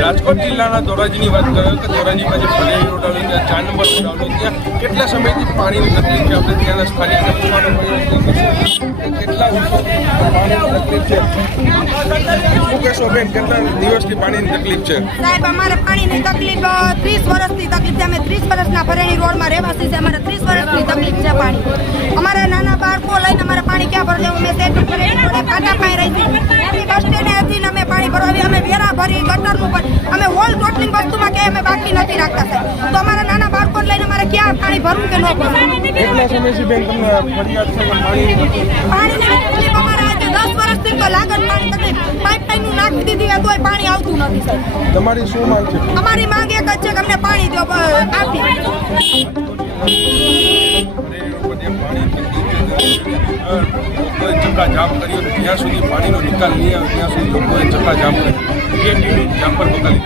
રાજકોટ જિલ્લાના ધોરાજીની વાત કરીએ તો ધોરાજી પાસે ફળિયા રોડ આવેલો છે, 4 નંબર રોડ આવેલો છે, ત્યાં કેટલા સમયથી પાણીની તકલીફ છે? આપણે ત્યાંના સ્થાનિકને પૂછવાનો પ્રયાસ કરીશું કેટલા વર્ષોથી પાણીની તકલીફ છે? શું કહેશો બેન, કેટલા દિવસથી પાણીની તકલીફ છે? સાહેબ, અમારે પાણીની તકલીફ 30 વર્ષથી તકલીફ છે. અમે 30 વર્ષના ફરેણી રોડમાં રહેવાસી છે. અમારે 30 વર્ષની તકલીફ છે પાણી. અમારે નાના બાળકો લઈને અમારે પાણી ક્યાં ભરવું? અમે સેટ ફરેણી રોડે કાંટા પાઈ રહી છીએ. બસ સ્ટેન્ડે હતી ને અમે પાણી ભરાવી, અમે વેરા ભરી, ગટરનું પણ અમે હોલ ટોટલિંગ વસ્તુમાં કે અમે બાકી નથી રાખતા સાહેબ. તો અમારા નાના બાળકોને લઈને અમારે ક્યાં પાણી ભરવું કે ન ભરવું? કેટલા સમયથી બેન તમને ફરિયાદ છે કે પાણીની તકલીફ અમારે આજે 10 વર્ષથી તો લાગત પાણી તકલીફ પાઇપલાઇનનું નાખી દીધી હોય તોય પાણી આવતું નથી સાહેબ. તમારી શું માંગ છે? અમારી માંગ એક જ છે કે અમને પાણી દો આપી. લોકોએ ચક્કાજામ કર્યો, જ્યાં સુધી પાણીનો નિકાલ નહીં આવે ત્યાં સુધી લોકોએ ચક્કાજામ કર્યો. જામ પર બકાલી